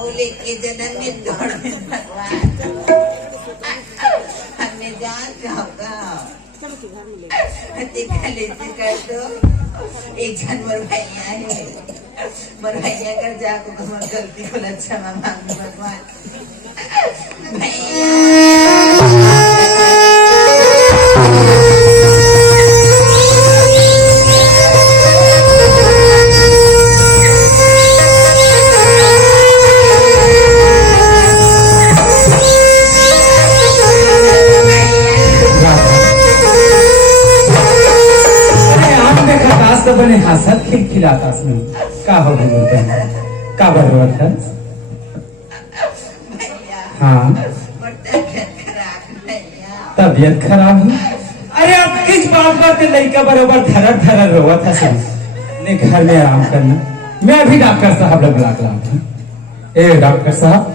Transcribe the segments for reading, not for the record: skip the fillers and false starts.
लेके जन्म में दौड़ में भगवान हमें जान जाऊंगा कर दो एक जन मोर भैया है मोर भैया कर जाको कमर गलती को अच्छा मांग भगवान बने हंसत खिलखिलाता सुन का हो बोलते हैं का बरवत है हाँ तबियत खराब है अरे अब किस बात के लड़का बराबर धरर धरर रोवा था सुन ने घर में आराम करना मैं अभी डॉक्टर साहब लोग बुला रहा था ए डॉक्टर साहब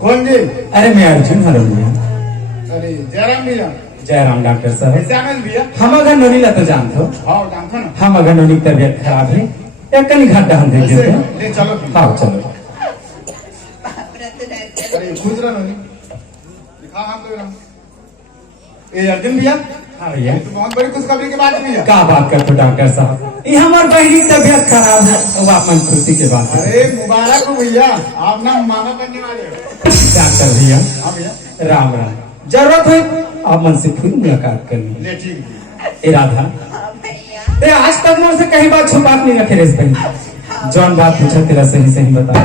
कौन जी अरे मैं अर्जुन हरो भैया अरे जयराम भैया जयराम डॉक्टर साहब श्यामल भैया हम अगर नोनी ला तो जानते हो हाँ जानते ना हम अगर नोनी की तबियत खराब है या कहीं घाटा हम देख देते हैं ले चलो हाँ चलो अरे खुश रहो नोनी दिखा हम लोग ए अर्जुन भैया हाँ भैया तो बहुत बड़ी खुशखबरी की बात भैया क्या बात करते हो डॉक्टर साहब ये हमारे बहनी की तबियत खराब है वो आप मन खुशी के बात है अरे मुबारक हो भैया आप ना मामा बनने वाले हो डॉक्टर भैया हाँ भैया राम राम जरूरत है आप मन से फिर मुलाकात करनी ले ठीक है ए राधा ए आज तक मुझसे कहीं बात छुपात नहीं रखे रेस बहन जौन बात पूछा तेरा सही सही बता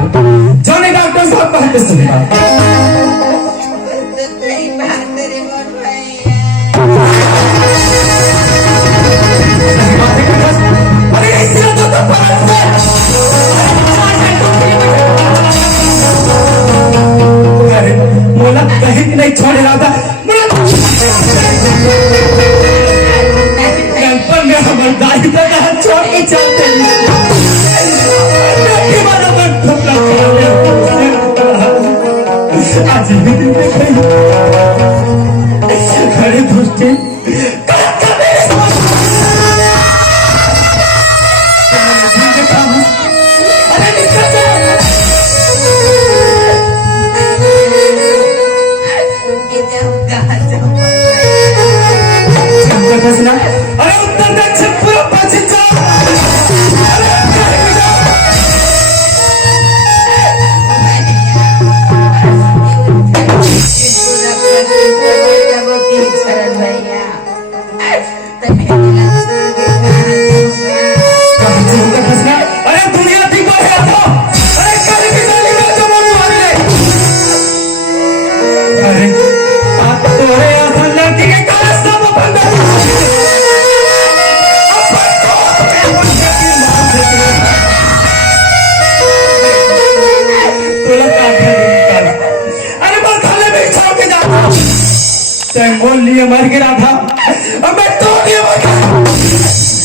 जौन डॉक्टर साहब कहते सही बात मोला कहीं नहीं छोड़ रहा था में हमारे दाई दादा छोड़ के चलते आज खड़े दुष्टी अरे उत्तर दक्षिण पूर्व पश्चिम अरे दुनिया की अरे अरे तोरे लड़की के कारण सब बंद बोल लिए मर गिरा था अब मैं तो नहीं मर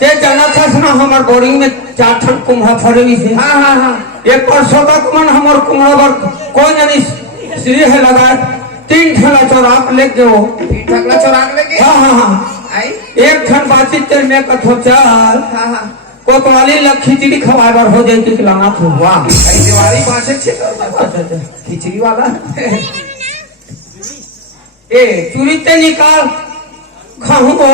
ते जाना था सुना हमार बोरिंग में 4 ठन कुम्हा फरे से। हाँ हाँ हाँ एक परसों तक मन हमार कुम्हा पर कोई जानी सीढ़ी है लगा 3 ठन चौराक लेके वो ठगला चोरा के लेके हाँ हाँ हाँ आई एक ठन बातचीत तेल में कथो चाल हाँ हाँ कोतवाली लग खिचड़ी खवाए हो जाए कि लाना था। वाह अरे दिवाली पाँच खिचड़ी वाला ए चूरी ते निकाल खाऊं को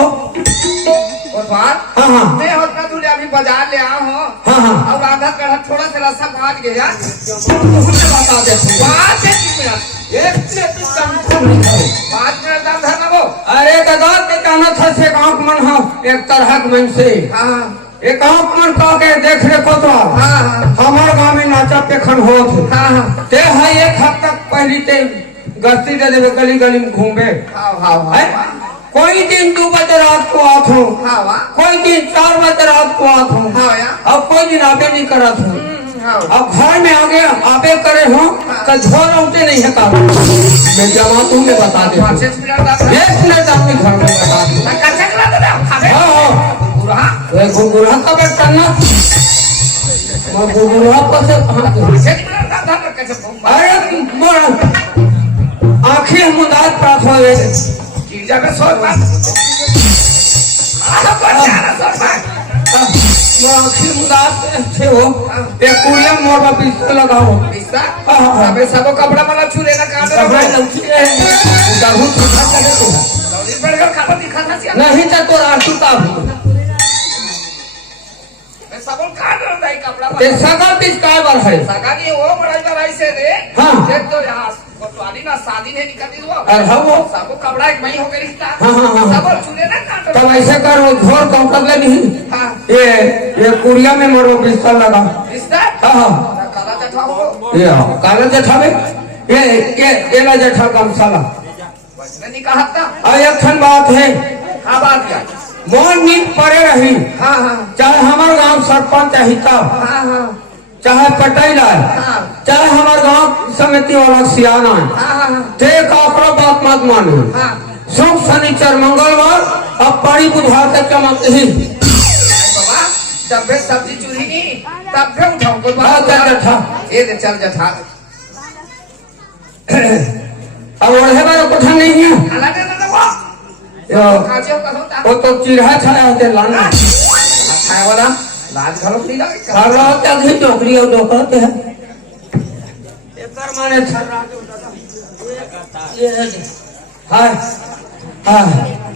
कोतवाल हाँ हाँ मैं और ना तूने अभी बाजार ले आया हो हाँ हाँ और आधा कढ़ा थोड़ा सा रसा काट गया बता दे 5 मिनट 1 मिनट कम 5 मिनट दाम धरना वो अरे दादा ते जाना था से गाँव मन हो एक तरह के मन से हाँ एक गाँव मन का के देख रे को तो हाँ हाँ हमार गाँव में नाचा पे खन हो हाँ हाँ ते है एक हफ्ता पहली ते गश्ती दे देवे गली गली में घूमे हाँ हाँ है? कोई दिन 2 बजे रात को आत हो हाँ कोई दिन 4 बजे रात को आत हो हाँ अब कोई दिन आबे नहीं करत हो हाँ अब घर में आगे आबे करे हो कल झोल उठे नहीं है काम मैं जमा तुम्हें बता दे 5 मिनट दाम 1 मिनट अपने घर में बता दे कच्चा करा दे खावे हाँ पूरा गुरगुरा का बेटा ना मैं गुरगुरा पर से कहाँ 5 मिनट दाम धर कच्चा अरे मोरा आखिर मुदात प्राप्त हो गए गिरजा में 100 बात आखिर मुदात थे हो एक कुरिया मोर पिस्तौल लगाओ पिस्ता हाँ, हाँ। अबे सबो कपड़ा वाला छुरे ना काट कपड़ा लौकी है दारू सुखा करे तो लौड़ी बर्गर खापा दिखा था सिया नहीं तो तोर आंसू का सबो काट रहा है कपड़ा ते वाला सगा बीच काय बार है सगा नहीं वो बड़ा बड़ा से रे हाँ। देख तो यहाँ कोतवाली ना शादी नहीं निकलती वो अरे हाँ वो सबो कपड़ा एक मही हो गई रिश्ता हाँ, हाँ, हाँ। सबो छुरे ना काट तब ऐसे कर वो घोर कौटक ले नहीं हाँ ये कुरिया में मरो पिस्तौल लगा रिश्ता हाँ हाँ काला जठा हो ये काला जठावे ये ला जठा का मसाला वैसे नहीं कहा था और एक ठन बात है हाँ बात क्या मोन नींद पड़े रही हाँ हाँ चाहे हमारे गांव सरपंच हिता हाँ हाँ चाहे पटेला हाँ चाहे हमारे गांव समिति वाला सियाना हाँ ते काकरो बात मत मानो हाँ सोम शनिचर मंगलवार अब पड़ी बुधवार तक चमक ही बाबा तब भी सब्जी चूरी नहीं तब भी उठाऊं को हाँ, चल जठा। ये दे चल जठा अब ओढ़े वाला कोठा नहीं है खाना दे ना वो यो, खाचे का होता वो तो चिढ़ा छाया होते लाना खाए वाला लाज घरों नहीं लगे खा रहा होता है डोकरी और डोकरते हैं एकर माने छर्रा हाय हाँ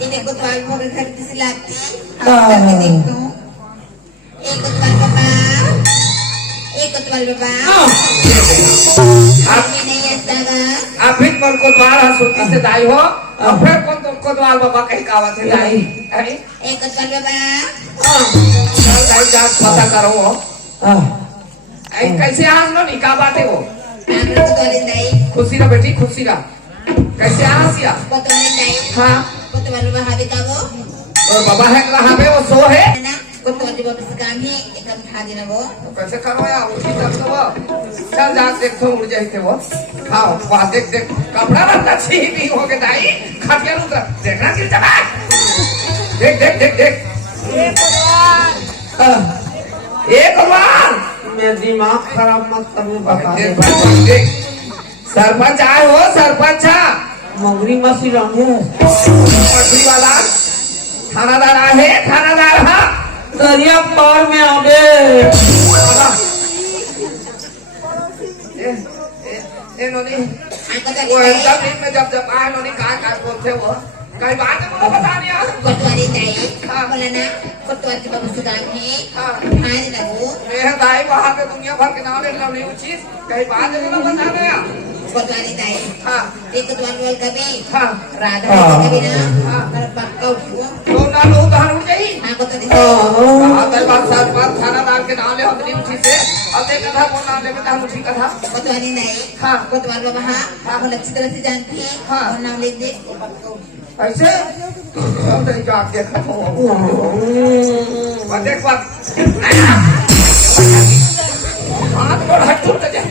इन्हें कोतवाल मोरे घर किसी लाती हाँ। आप करके देखता हूँ एक कोतवाल बाबा मैं नहीं आता आप भी मन को द्वार सुती से दाई हो और फिर कौन तुमको द्वार बाबा कहीं कावत है दाई अरे एक कोतवाल बाबा चल दाई जांच पता करो हाँ ऐ कैसे आज नो नहीं का बात है वो आंगन कोतवाल दाई खुशी ना बेटी खुशी ना कैसे आसिया कोतवाल दाई हाँ कोतवाल बाबा हावी का वो और बाबा है कहाँ पे वो सो है है ना कोतवाल बाबा से काम ही एकदम खा देना वो कैसे करो यार उसी तक तो वो चल जा देख तो उड़ जाए थे वो हाँ वहाँ देख देख कपड़ा रखना चाहिए भी हो गया दाई खटिया लूँगा देखना किस जगह देख देख देख देख एक भगवान मैं दिमाग खराब मत करने बता देख भाई देख सरपंच आए हो सरपंच मंगरी मसी रंगे पटरी वाला थानादार आए थानादार हाँ दरिया पार में आगे ए नोनी वो एकदम नींद में जब आए नोनी कहाँ बोलते वो कहीं बात है मुझे बता दिया कोतवाली दाई बोला ना कोतवाल बाबा से काम है हाँ खा देना वो मेरे दाई वहाँ पे दुनिया भर के नाम ले लवली चीज कहीं बात है मुझे बता दिया कोतवाली दाई हाँ एक कोतवाल बोल कभी हाँ राधा कभी ना मेरा पक्का उठो तो ना लोग धान उठ जाई हाँ कोतवाली दाई हाँ कई बार सरपंच थानादार के नाम ले हमने उठी से अब देख कथा कौन नाम ले में धान उठी कथा कोतवाली दाई हाँ कोतवाल बाबा हाँ वो अच्छी तरह से जानती है हाँ। और नाम ले दे ऐसे अब नहीं जाग देखा तो देख बात हाथ पर हट टूट जाए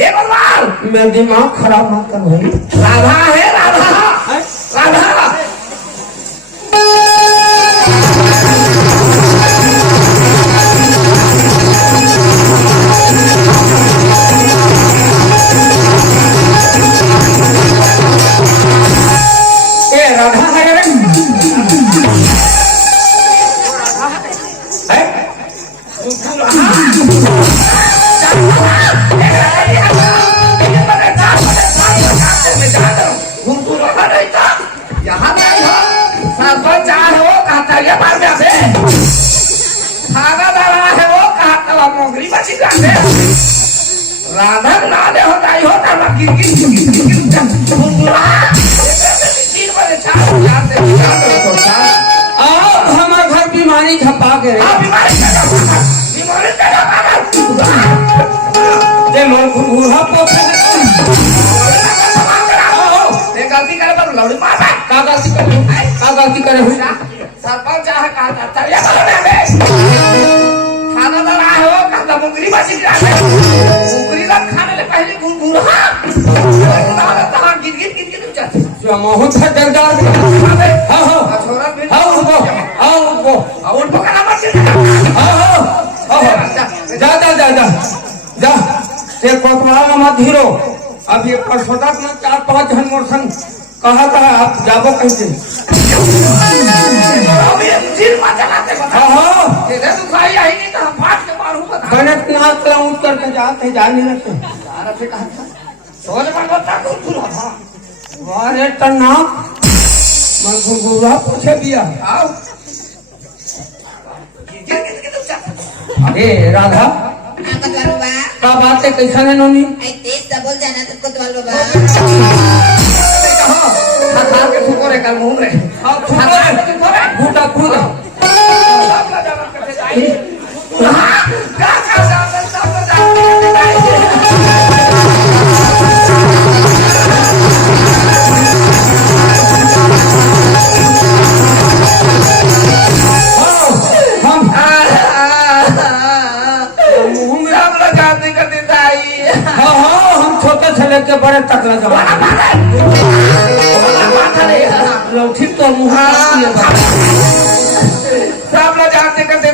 ये भगवान मैं दिमाग खराब मत कर भाई राधा है राधा सरपंच चाह है वो कहता ये मार जाते थानादार है वो कहता वो मोगरी बची जाते राधा ना दे होता ही होता ना गिर 3 बजे 4 जाते अब हमारे घर बीमारी छपा के रे बीमारी जे मोर बूढ़ा पोछे गलती करे तो लौड़ी मार का गलती करे हुई सरपंच चाह कहता तरिया बोलो ना बे थानादार है वो कहता मुंगरी बची जाते मुंगरी का खाने ले पहले गुरगुरा तहां गिर जाते जो बहुत है डरदार हां हां छोरा भी आओ वो और पकड़ा मत हां जा ये कोतवाल मत धीरो अब ये परसोदा में 4-5 जन मोर संग कहा था आप जाबो कैसे अभी सिर में चलाते बता हां इधर तो खाई आई नहीं तो हम फाट के मारूं बता गणेश नाथ का उत्तर के जाते जा नहीं रहते अरे फिर कहां था सोच मन बता को पूरा हां वारे तना मैं गुरगुरा पूछे दिया आओ गिर तो चाहता अरे राधा कोतवाल बाबा का बात है कैसा है नोनी आई तेज से बोल जाना तो कोतवाल बाबा खा के ठुकोरे कल मुंह रे अब ठुकोरे घूटा खुद के बड़े तकला जमाना लौठी तो मुँह सब लोग जानते करते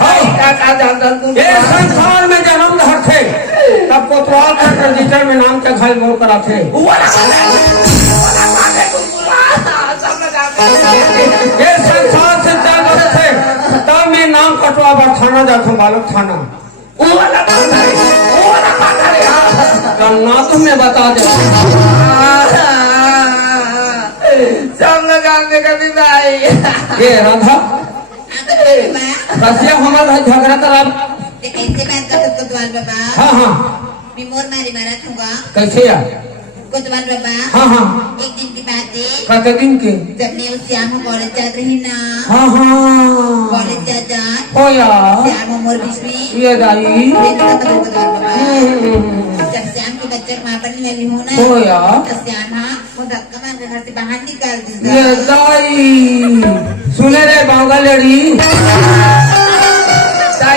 ये संसार में जन्म धर थे तब कोतवाल का रजिस्टर में नाम के घायल मोड़ करा थे ये संसार से त्याग थे तब मैं नाम कटवा थाना जाता बालक थाना ना तुम्हें बता दे सब लोग जानते करते भाई ये राधा बाबा रसिया हमारा झगड़ा करा ते कैसे बात करते कोतवाल बाबा हाँ हाँ मैं मोर मारा थूंगा कैसे यार कोतवाल बाबा हाँ हाँ एक दिन की बात है कते दिन के जब मैं उस श्याम कॉलेज जात रही ना हाँ हाँ कॉलेज जाता हो यार श्याम मोर बीच में ये दाई कोतवाल बाबा जब श्याम के बच्चे माँ पर मैं भी हूँ ना हो यार तो श्याम वो धक्का मार के घर से बाहर निकाल दी ये दाई सुने रे बांगा लड़ी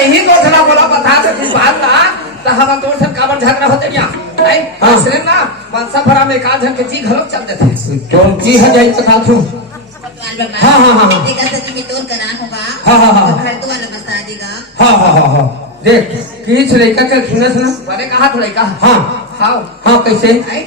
ही गोठला बोला बता से तू बात ना तो हम तो सब काबर झगड़ा होते क्या आई असले ना मनसा भरा में का झन के जी घरों चल देते तो जी है जाई बता तू कोतवाल बाबा हाँ, हाँ, हाँ। देखा सच में तोर करान होगा हाँ, हाँ, हाँ। तो घर तो वाला बता देगा हाँ हाँ हाँ हाँ देख किस लड़का के सुने सुना मैंने कहा तो लड़का हाँ हाँ हाँ कैसे आई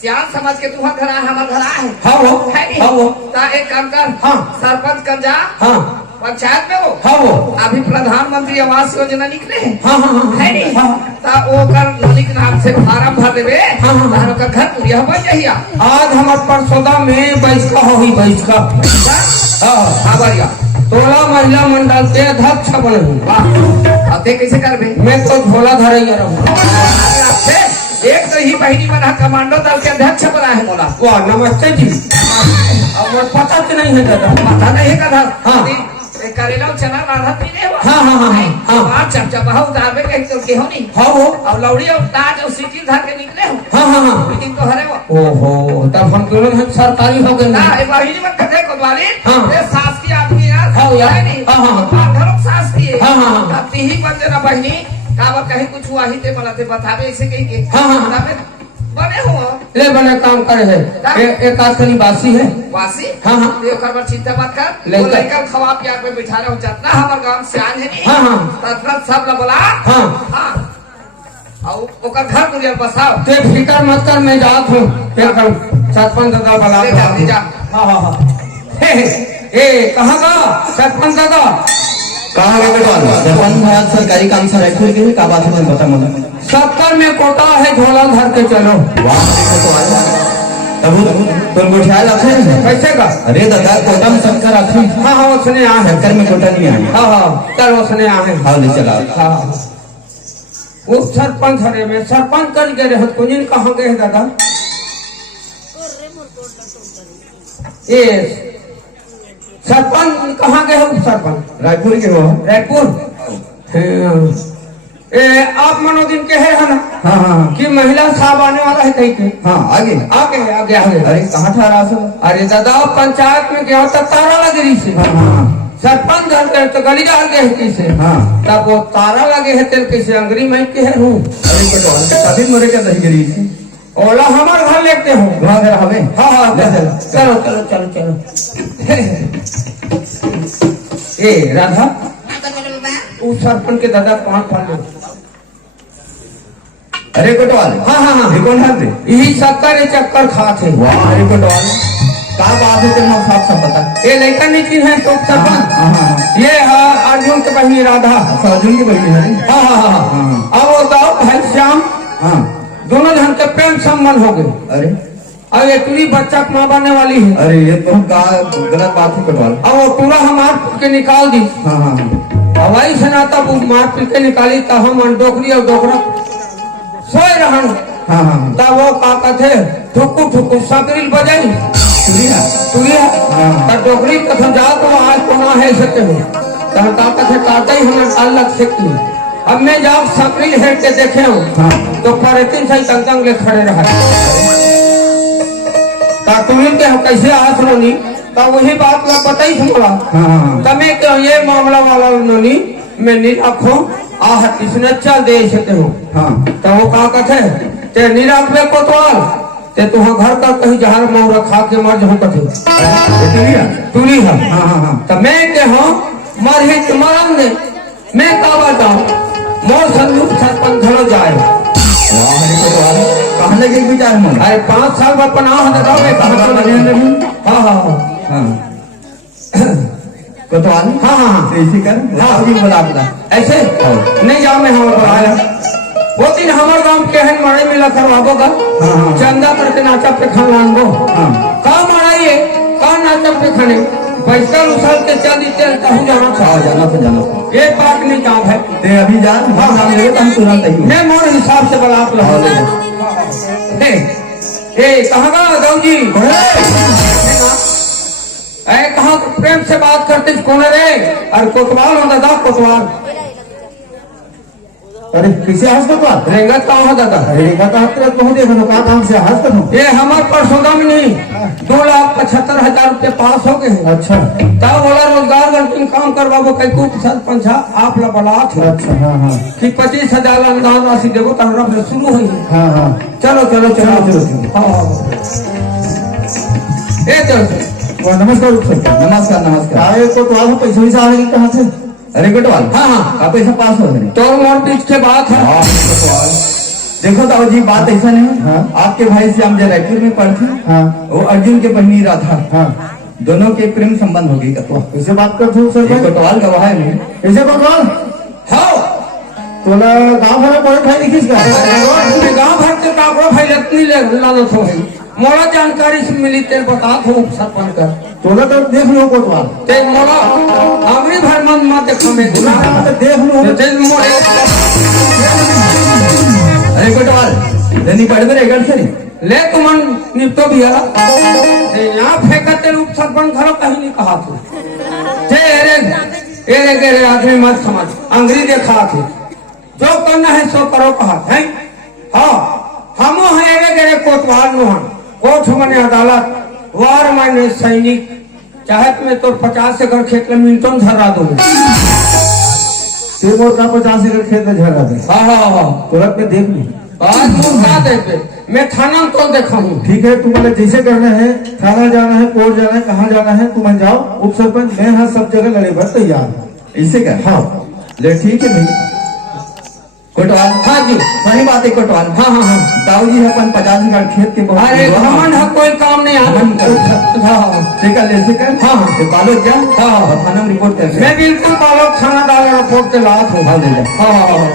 श्याम समझ के तुम्हारा घर आए हमारा घर आए हाँ वो है नहीं हाँ वो ता एक काम कर हाँ। सरपंच कर जा हाँ पंचायत में हो हाँ वो अभी प्रधानमंत्री आवास योजना निकले हैं हाँ हाँ हाँ है नहीं हाँ ता वो कर नलिक नाम से फार्म भर देवे हाँ, हाँ। तारो का घर पूरी बन जाइया आज हमारे परसोदा में बैठका हुई बैठका हाँ आबारिया तोला महिला मंडल के अध्यक्ष बने वाह अब ते कैसे करबे मैं तो झोला धरैया रहूँ एक तो ही बहिनी बना कमांडो दल के अध्यक्ष बना है मोला वाह नमस्ते जी अब पता तो नहीं है दादा पता नहीं कदा हाँ। करेला चना राधा पीने हुआ हाँ हाँ हाँ हाँ बात चर्चा बहुत दावे कहीं तो के हो नहीं हाँ वो अब लौड़ी और ताज और सिटी धर के निकले हो हाँ हाँ हाँ लेकिन तो हरे वो ओहो तब हम दोनों हम सरकारी हो गए ना ये बहिनी मत कथे कोतवाली हाँ। ये शासकीय आपकी यार हाँ यार। है नहीं हाँ, हाँ, हाँ। घरों शासकीय हाँ, हाँ, हाँ। अब तीही बन देना बहिनी काबर कहीं कुछ हुआ ही ते बनाते बतावे ऐसे कहीं के हाँ, हाँ, हाँ। तबे बने हो ले बने काम करे है एक आध कनी बासी है वासी हाँ, हाँ। ते ओकर पर चिंता मत कर लड़का- वो लड़का खवा पिया के बैठा रहो जितना हमर गांव से आन है नहीं हाँ, हाँ। ततना सब ला बोला हाँ। हाँ और ओकर घर पुरिया बसाओ ते फिकर मत कर मैं जात हूँ एकदम सरपंच दादा बला ले जा, ले जा। हाँ हाँ हाँ ए कहाँ का सरपंच दादा कहाँ गए बेटा सरपंच महाराज सरकारी काम से राइट हुए का बात है बता मुझे 70 में कोटा है झोला धर के चलो वाह देखो तो आया तब तुम गोठिया लाखे कैसे का? अरे दादा कोटा में शक्कर आती हाँ हाँ उसने आ है। शक्कर में कोटा नहीं आई हाँ हाँ चल उसने आ है। हाँ ले चला हाँ वो सरपंच हरे में सरपंच कर गए रहे कुछ कहाँ गए दादा? ये सरपंच कहाँ गए हो? सरपंच रायपुर के हो रायपुर। आप मनोदिन के है ना? हाँ हाँ कि महिला साहब आने वाला है कहीं के? हाँ आगे आगे आगे आगे। अरे कहाँ ठहरा सब? अरे दादा पंचायत में गया तब तारा लगे रही से। हाँ हाँ सरपंच घर गए तो गली डाल गए कैसे? हाँ तब वो तारा लगे है तेल कैसे अंग्री में के है हूँ। अरे कटवाल शादी मोरे क्या दही गिरी ओला हमारे घर लेते हो। वहाँ घर हमें हाँ हाँ ले चल चलो चलो चलो चलो। ए राधा हाँ कौन बोले बाबा? उस सरपंच के दादा 5 फल लो। अरे कटवाल हाँ हाँ हाँ ये कौन है? यही शक्कर चक्कर खाते। वाह अरे कटवाल का बात है तुम साफ साफ बता। ये लड़का नीचे है तो सरपंच। हाँ हाँ ये अर्जुन के बहनी राधा। अच्छा अर्जुन की बहनी है हाँ हाँ हाँ हाँ। अब वो दाऊ भाई श्याम हाँ दोनों जन के प्रेम संबंध हो गए। अरे अब ये टूरी बच्चा माँ बनने वाली है। अरे ये तो का गलत बात है कटवाल। अब वो टूरा हम मार पीट के निकाल दी। हाँ हाँ हाँ हवाई से ना तब मार पीट के निकाली तब हम डोकरी और डोकरा सोए रहन। हाँ हाँ तब वो का कहते ठुकू ठुकू सकरील बजाई सुनिए टूरिया हाँ। तब डोकरी कथन जाओ तो आज कोना है सकते हो तब का कहते काटे ही हमें अलग से की। अब मैं जब सकरील हेट के देखे हूँ हाँ। तो पर्यटन से तंग ले खड़े रहा। तुम के कैसे आस रोनी तब वही बात ला पता ही सुना। हाँ हाँ तमें क्यों ये मामला वाला नोनी मैं नहीं रखो आह इसने चल दे सकते हो। हाँ तो वो कहा कथे ते नहीं रखबे कोतवाल ते तुह घर का कहीं जहर मौरा खा के मर जाओ कथे टूरी है। हाँ हाँ हाँ तो मैं के हो मर ही तुम्हारा ने मैं का बताऊं मोर संदूक सरपंच घरो जाए। वाह अरे कटवाल कहाँ लगे विचार में? अरे 5 साल बाद पनाह दे मैं कहाँ चल रही। हाँ हाँ हाँ कटवाल हाँ हाँ हाँ तो इसी कर जी बोला अपना ऐसे नहीं जाओ मैं हमारे बुलाया वो दिन हमारे गांव के हैं मड़े मिला करवाबो का हाँ। चंदा करके नाचा पे खाना आनबो। हाँ का मड़ाइए का नाचा पे खाने पैसा उछाल के चांदी तेल कहूँ जाना था। हाँ जाना तो जाना तो एक बात नहीं काम है ते अभी जा हाँ नाम लेगे तो हम तुरंत ही मैं मोर हिसाब से बलाप हाँ, ले लगा। ए कहाँ का दाऊ जी? अरे कहाँ प्रेम से बात करते कौन रे? अरे कोतवाल हो दादा कोतवाल। अरे किसे हंस कटवाल? रेंगत कहाँ हो दादा? अरे रेखा का हफ्ते बहुत देखो तो का काम से हंस करो। ये हमारे परसोदा में नहीं 2,75,000 रुपये पास हो गए हैं। अच्छा तब बोला रोजगार वर्किंग काम करवाबो कई को सरपंच आप ला बला अच्छा हाँ हाँ कि 25,000 अनुदान राशि देवो तहरा से शुरू हुई। हाँ हाँ चलो चलो चलो चलो, चलो। हाँ ए चलो नमस्कार सर। नमस्कार नमस्कार आए कोतवाल को पैसे वैसे आ रहे कहाँ से? अरे कटवाल हाँ हाँ आप ऐसा पास हो रहे तो मोर बीच के बात है। वाह कटवाल देखो दाऊ जी बात ऐसा नहीं है हाँ। आपके भाई श्याम जो रायपुर में पढ़ते हाँ वो अर्जुन के बहनी राधा हाँ दोनों के प्रेम संबंध हो गई कटवाल। कैसे बात करते हो सर ये भाई? कटवाल गवाह है मैं कैसे कोतवाल? हाँ तोला गाँव भर में पढ़े भाई लिखीस का? गाँव भर के काकड़ो भाई लतनी ले लानत हो भाई मोला जानकारी से मिली तेल बता हो सरपंच कर तोला तो देख लो कोतवाल। ते मोला अमरी भर मन मत देखो मैं हाँ, तो देख लो। ते मोरे अरे कटवाल धनी पढ़ में रेगड़ सरी ले तुमन निपटो भी आला ते यहाँ फेंकते रूप सरपंच घरों कहीं नहीं कहा तू ते एरे गेरे आदमी मत समझ अंग्रेजी देखा थे जो करना है सो करो कहा है। हाँ हमो है एरे गेरे कोतवाल नुहन कोठ मने अदालत वार माने सैनिक चाहत में तो 50 एकड़ खेत में मिनटों धरा दो। ते मोर का 50 एकड़ खेत में झगड़ा दे। हाँ हाँ हाँ तुरंत में देख ली। आज मुझा देते मैं थाना में तो देखा हूँ। ठीक है तुम्हारे जैसे करना है थाना जाना है कोर्ट जाना है कहाँ जाना है तुम जाओ उप सरपंच मैं हाँ सब जगह लड़े भर तैयार हूँ। इसे कर हाँ ले ठीक है भाई कोटवाल हाँ जी सही बात है कोटवाल। हाँ हाँ हाँ दाऊ जी अपन 50 एकड़ खेत के बहुत अरे घमंड है कोई काम नहीं घमंड कर। आता। हाँ ठीक है ले कर हाँ हाँ तो बालो क्या हाँ। थाना में रिपोर्ट कर मैं बिल्कुल बालों खाना डाल रिपोर्ट के लात हूँ। हाँ ले जा हाँ हाँ हाँ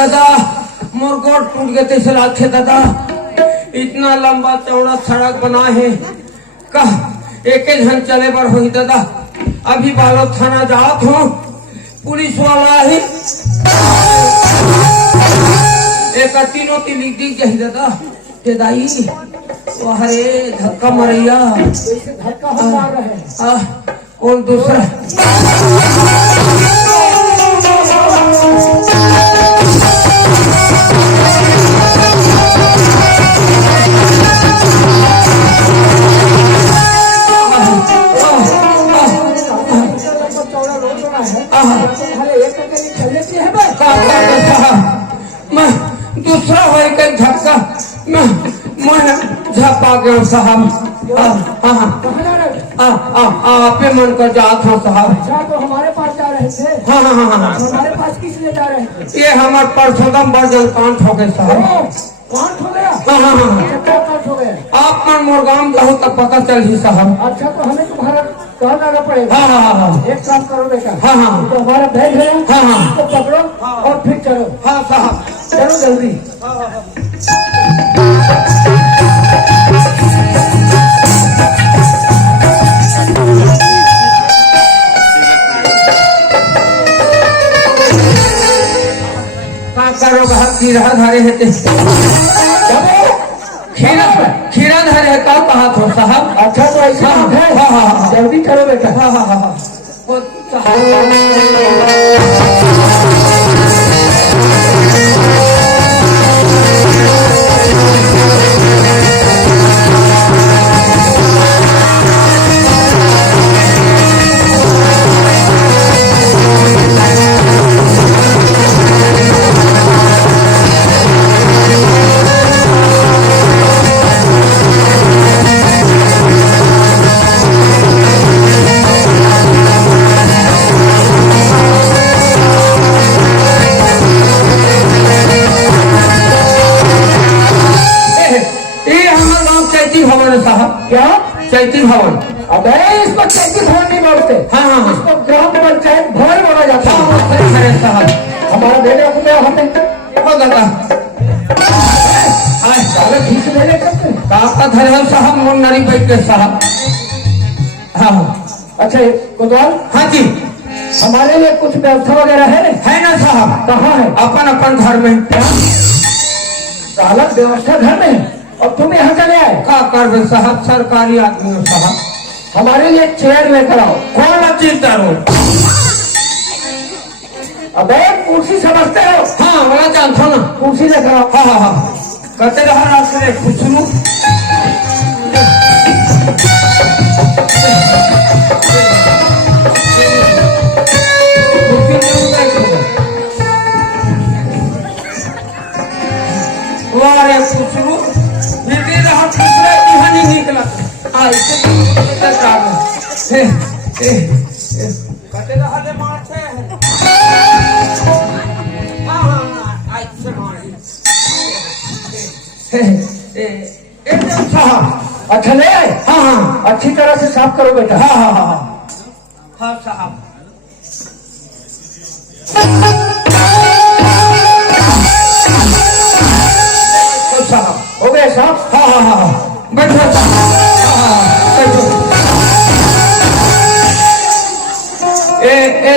दादा मोर गोड़ टूट गए थे लाखे दादा इतना लंबा चौड़ा सड़क बना है का एक जन चले बर हो दादा अभी बालो थाना जात हो पुलिस वाला ही एक तीनों की लिख दी गई दादा ते दाई अरे धक्का मरैया धक्का हम मार रहे हैं। और दूसरा चौड़ा रोड बना है तुम्हारे एक करके निकलने की है बस। मैं दूसरा हो कहीं धक्का मैं झपा गया साहब कहाँ जा रहे थे? आपे मन कर जात हूँ साहब अच्छा तो हमारे पास जा रहे थे। हाँ हमारे पास किस लिए जा रहे थे? ये हमारे परसोदम बर्जल कांट हो गए साहब कांट हो गया? हाँ क्या कांट हो गया? आप मन मोरगाम जाओ तब पता चल ही साहब अच्छा तो हमें तुम्हारा कहाँ जाना पड़ेगा? हाँ एक काम करो बेटा हाँ तो हमारा बैग है हाँ उसको पकड़ो और फिर चलो हाँ साहब चलो जल्दी। करो खीरा धारे है खीरा धारे है का कहा थो साहब अच्छा तो ऐसा है हाँ जल्दी करो बेटा। हाँ क्या चैती भवन अबे इसको चैती भवन नहीं बोलते। हाँ इसको ग्राम पंचायत भवन बोला जाता है। अरे साहब हमारा बेटे को हमें हो दादा सारे ठीक से मेले करते का धरे हो साहब मोर नारी बैठ के साहब हाँ अच्छा कोतवाल हाँ जी हमारे लिए कुछ व्यवस्था वगैरह है ना साहब कहाँ है? अपन घर में साला व्यवस्था घर में है और तुम यहाँ चले आए। का कर साहब सरकारी आदमी हो साहब हमारे लिए चेयर लेकर आओ। कौन चिंता हो अबे कुर्सी समझते हो? हाँ बड़ा जानता ना कुर्सी लेकर आओ। हाँ कहते रहा रास्ते कुछ सुनो वारे कुछ निकला अच्छा ले आए? हाँ अच्छी तरह से साफ करो बेटा। हाँ साहब हो गए साफ? हाँ बैठो बैठो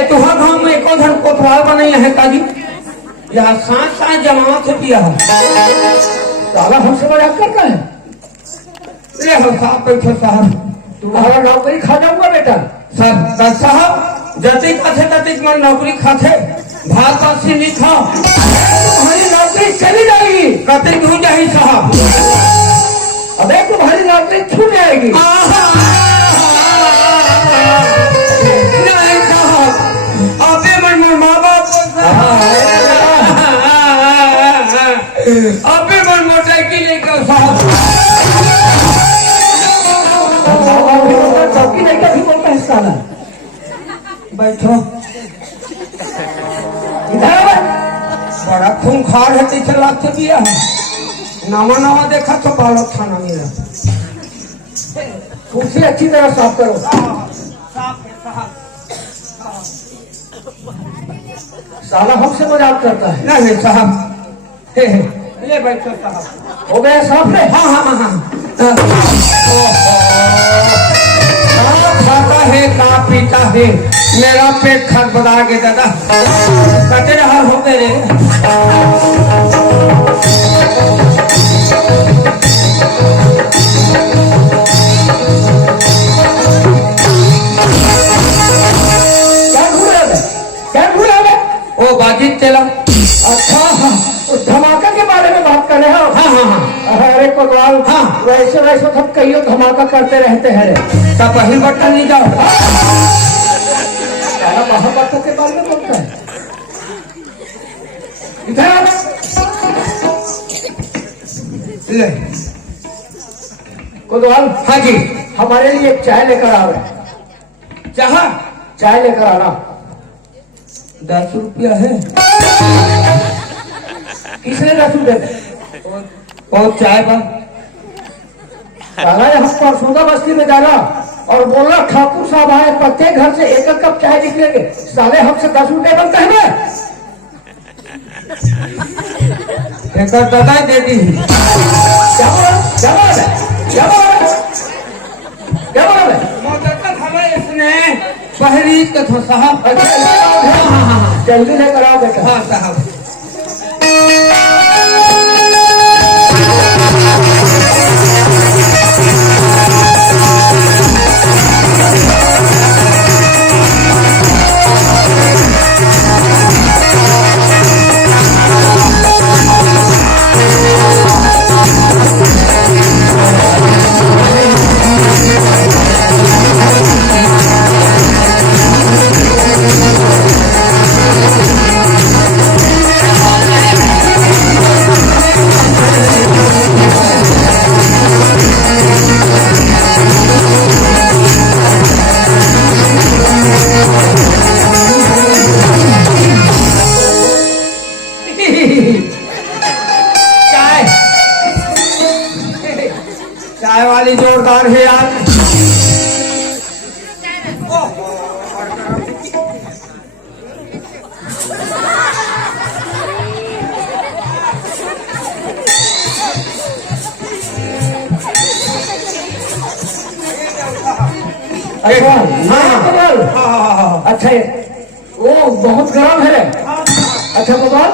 तुहर गाँव में एको धन कोतवाल बनाई है काजी यहाँ साथ जमात है पिया साला हमसे मजाक करता है। ले हो साहब बैठो साहब तुम्हारा नौकरी खा जाऊंगा बेटा। साहब जतिक खाते ततिक मन नौकरी खाते भात पासी लिखा तुम्हारी नौकरी चली जाएगी। कतिक हो जाए साहब अबे तुम्हारी नौकरी छूट जाएगी। नहीं साहब अबे मन माँ बाप अबे मन मोटरसाइकिल लेकर साहब नौकरी लेकर भी बोलता है साला। बैठो इधर बड़ा खूंखार है तीसरे लाख से दिया है नवा देखा तो बालो थाना मेरा कुर्सी अच्छी तरह साफ करो। साला हमसे मजाक करता है। नहीं साहब, ले बैठो साहब। हो गया साफ रे? हाँ हाँ हाँ खाता है का पीता है, मेरा पेट खड़बड़ा के दादा कटे रहा हो मेरे। ओ बाजिद चला। अच्छा हाँ, तो धमाका के बारे में बात कर रहे हो? हाँ हाँ हाँ। अरे कोतवाल, हाँ। वैसे वैसे हम कईयों धमाका करते रहते हैं रे। तब पहली बटन नहीं जाओ। साला महाभारत के बारे में बोलता है। इधर आ। ले। कोतवाल, हाँ जी। हमारे लिए एक चाय लेकर आ रहे। चाह चाय लेकर आना। 10 रुपया है। किसने 10 रुपये? और चाय बा साला हम परसोदा बस्ती में जाना और बोला ठाकुर साहब आए, प्रत्येक घर से एक कप चाय निकलेंगे। साले हमसे 10 रुपये बनता है ना? एक दादा दे दी। क्या बोला? क्या बोला? क्या बोला? क्या बोला? हमें इसने पहली कथा साहब। जल्दी लेकर आओ बेटा। हाँ साहब। चाय वाली जोरदार है यार। अच्छा अच्छा, वो बहुत गर्म है रे। अच्छा गोपाल,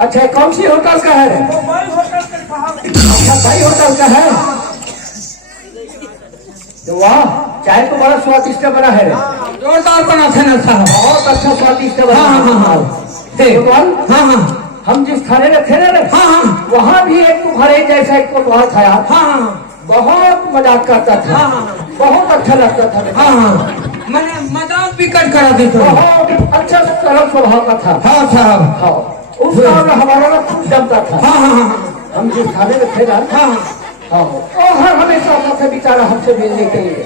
अच्छा कौन सी होटल का है रे? अच्छा भाई होटल का है। वाह, चाय तो बड़ा स्वादिष्ट बना है रे। जोरदार बना था ना साहब। बहुत अच्छा स्वादिष्ट बना। हाँ हाँ हाँ। गोपाल, हाँ हाँ हम जिस थाने में थे ना रे, हाँ हाँ वहाँ भी एक तुम्हारे जैसा एक कोतवाल था यार। हाँ हाँ बहुत मजाक करता था। हाँ, हाँ, हाँ। बहुत अच्छा लगता था। हाँ हाँ, मैंने मजाक भी कट करा दी तो। बहुत अच्छा सरल स्वभाव का था। हाँ साहब। हाँ, उसका और हमारा ना खूब जमता था। हाँ हाँ हाँ हम जिस थाने में थे ना, हाँ हाँ, और हर हमेशा आता था बेचारा हमसे मिलने के लिए।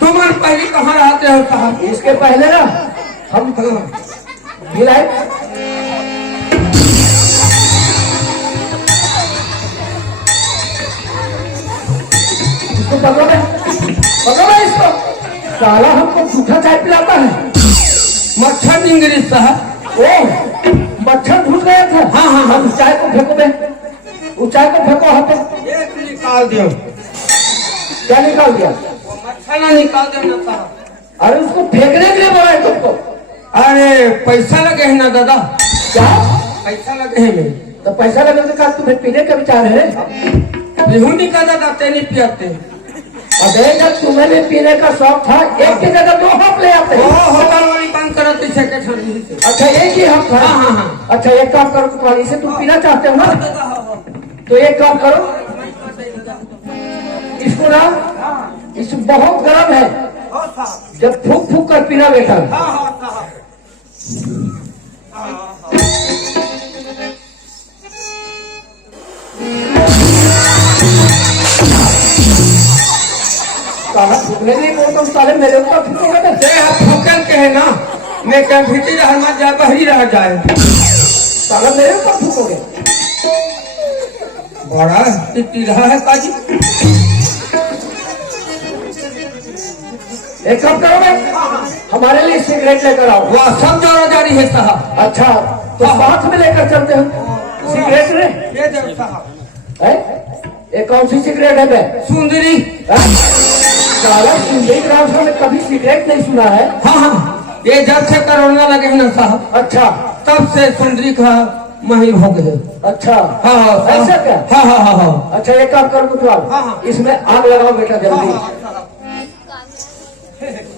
तुम्हारे पहले कहाँ रहते हो साहब? इसके पहले ना हम भिलाई इसको पकड़ो इसको। साला हमको झूठा चाय पिलाता है। मच्छर इंग्लिश साहब। ओ, मच्छर घुस गया था। हाँ हाँ हाँ। उस चाय को फेंको बे, उस चाय को फेंको हाथ पे। एक निकाल दियो। क्या निकाल दिया? मच्छर ना निकाल देना साहब। अरे उसको फेंकने के लिए बोला है तुमको। अरे पैसा लगे है ना दादा? क्या पैसा लगे है मेरे। तो पैसा लगने के बाद तुम्हें पीने का विचार है? बिहुंडी का दादा तेनी पियाते। अबे जब तुम्हें भी पीने का शौक था, एक की जगह 2 हक ले आते। ओ होटल वाली बंद करो तो सेक्रेटरी से। अच्छा एक ही हक था। हाँ हाँ हाँ। अच्छा एक काम करो, तुम्हारी से तुम पीना चाहते हो ना, तो एक काम करो, इसको ना, इस बहुत गर्म है, जब फूक फूक कर पीना बेटा। साला फूकने नहीं बोलता, साले मेरे ऊपर फूकोगे ना। फूकल के है ना, मैं क्या भीतर रह मत जाए, बहरी रह जाए। साला मेरे ऊपर फूकोगे। बड़ा टिट्टी रहा है काजी। एक काम करो भाई, हमारे लिए सिगरेट लेकर आओ। वह सब जोड़ा जारी है साहब। अच्छा तो साथ में लेकर चलते हो सिगरेट रे। ये दो साहब। है? ये कौन सी सिगरेट है बे? सुंदरी। साला सुंदरी ग्राम में कभी सिगरेट नहीं सुना है। हाँ हाँ, ये जब से कोरोना लगे है ना साहब, अच्छा तब से सुंदरी का महिर हो गए। अच्छा हाँ हाँ ऐसा क्या? हाँ हाँ हाँ हाँ। अच्छा एक काम करो कुतवाल, हाँ, हाँ। इसमें आग लगाओ बेटा जल्दी।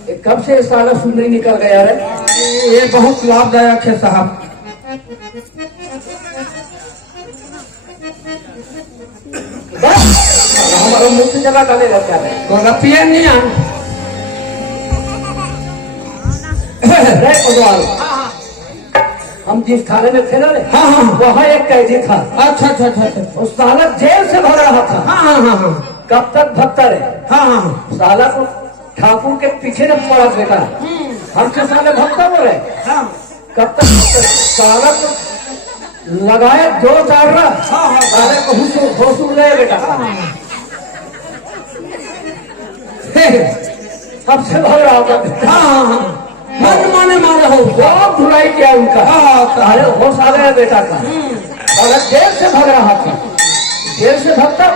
ये कब से साला सुंदरी निकल गया रे? ये बहुत लाभदायक है साहब। बस हमारा मुंह की जगह डालेगा क्या रे? गोलपिया नहीं आ। रे कुतवाल, हम जिस थाने में थे ना रे, हाँ हाँ वहाँ एक कैदी था। अच्छा अच्छा अच्छा अच्छा। उस साला जेल से भाग रहा था। हाँ हाँ हाँ हाँ कब तक भगता रे? हाँ हाँ साला को ठाकुर के पीछे न पड़ा बेटा। हमसे साले भगता हो रहे। हाँ कब तक साला को लगाए दो चार रहा। साले को होश उड़ गए बेटा। सबसे भाग रहा था। हाँ हाँ, मन माने मारा हो। बहुत धुलाई किया उनका। साले होश आ गया बेटा का। साला जेल से भाग रहा था। जेल से भागता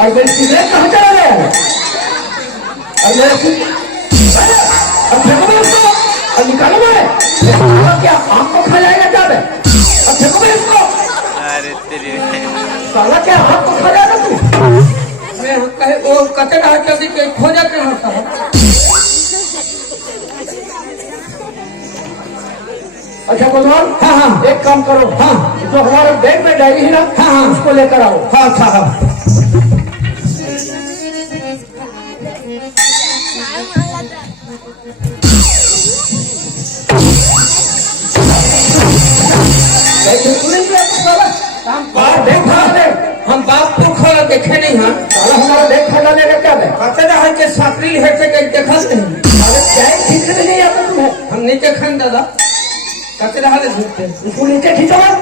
और मेरे सिगरेट कहाँ चला गया? और मेरे अब फेंको भी उसको और निकालो मैं। क्या आँख को खा जाएगा क्या बे? अब फेंको भी उसको। साला क्या आँख को खा जाएगा तू? मैं कहे वो कचरा जल्दी के खो जाते हैं साहब। अच्छा कुतवाल, हाँ हाँ एक काम करो। हाँ जो हमारे बैग में डायरी है ना, हाँ हाँ उसको लेकर आओ। हाँ साहब। हम बाप को खोला देखे नहीं हैं। साला हमारा बैग खा डालेगा क्या बे? कचरा है के साकरी है से देखा नहीं। साले बैग ठीक से नहीं आता तुम्हें। हम नहीं देखें दादा, कचरा हाले झूठते। उसको नीचे खींचो मत।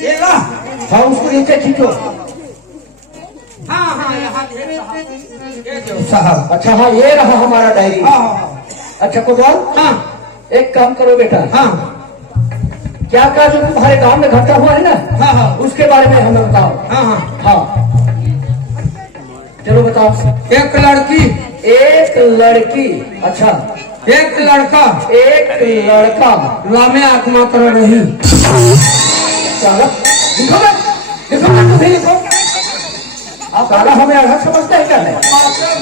ये ला। हाँ उसको नीचे खींचो। हाँ हाँ यहाँ है साहब। ये जो साहब। अच्छा हाँ ये रहा हमारा डायरी। हाँ अच्छा कुतवाल, हाँ एक काम करो बेटा। हाँ क्या क्या जो तुम्हारे गांव में घटा हुआ है ना, हाँ हाँ उसके बारे में हमें बताओ। हाँ हाँ। हाँ चलो बताओ। एक लड़की, एक लड़की। अच्छा एक लड़का, एक लड़का लामे आत्मा कर रही। साला लिखो ना, लिखो ना, तुम भी लिखो। आप साला हमें अढ़ा समझते हैं क्या है?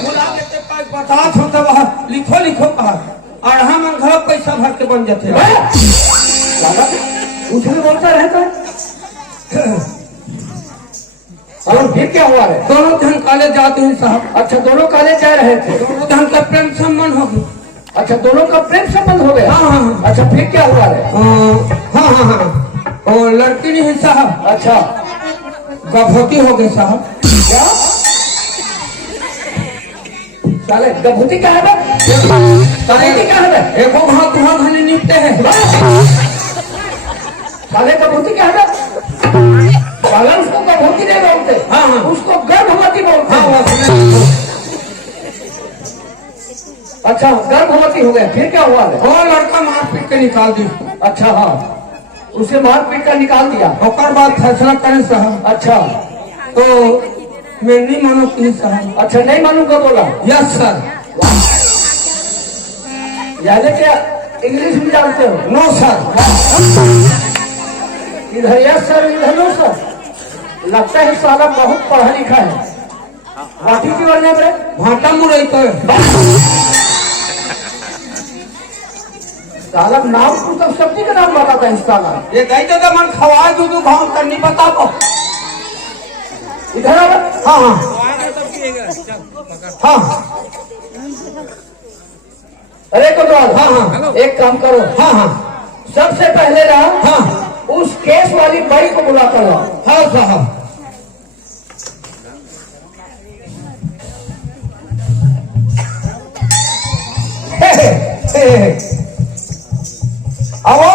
भुला देते बता थो तब लिखो लिखो कहा अढ़ा में घर पैसा भर के बन जाते हैं। साला कुछ भी बोलता रहता है। और फिर क्या हुआ है? दोनों धन कॉलेज जाते हैं साहब। अच्छा दोनों कॉलेज जा रहे थे। दोनों धन का प्रेम संबंध हो गया। अच्छा दोनों का प्रेम संबंध हो गया। हाँ हाँ। अच्छा फिर क्या हुआ है? हाँ हाँ हाँ, और लड़की नहीं है साहब, अच्छा गभोती हो गई साहब। क्या साले गभूति क्या है? गभूति क्या है? एको वहाँ तुहा घने निपटे हैं। साले गभूति क्या है? साले उसको गभूति नहीं बोलते। हाँ हाँ उसको गर्भवती बोलते हाँ हैं। अच्छा गर्भवती हो गया, फिर क्या हुआ है? और लड़का मार पीट के निकाल दी। अच्छा हाँ उसे मार पीट कर निकाल दिया। और बाद फैसला करें साहब। अच्छा तो मैं नहीं मानो प्लीज साहब। अच्छा नहीं मालूंगा बोला। Yes sir. यानी क्या इंग्लिश भी जानते हो? No sir. इधर यस सर इधर नो सर। लगता है साला बहुत पढ़ा लिखा है। वाटी की वजह में भाटा मुरई तो साला नाम तो सब सब्जी का नाम बताता है साला। ये गई तो मन खवा दूध भाव करनी बता दो। इधर आओ। हाँ हाँ हाँ अरे कोतवाल, हाँ हाँ एक काम करो। हाँ हाँ सबसे पहले ना हाँ उस केस वाली बड़ी को बुला कर लाओ। हाँ साहब। आओ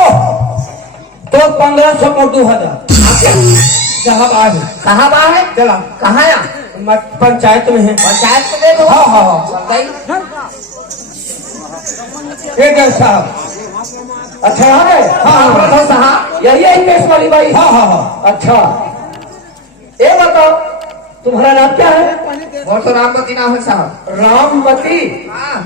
तो 1500 को 2000 साहब आज कहाँ बाहर है? चला कहाँ या? पंचायत में है। पंचायत में दे दो। हाँ हाँ हाँ। बताइए। एक है साहब। अच्छा यहाँ है। हाँ हाँ साहब यही है केस वाली बाई। हाँ हाँ हाँ। अच्छा ये बताओ तुम्हारा नाम क्या है? और तो रामवती नाम है साहब। रामवती। हाँ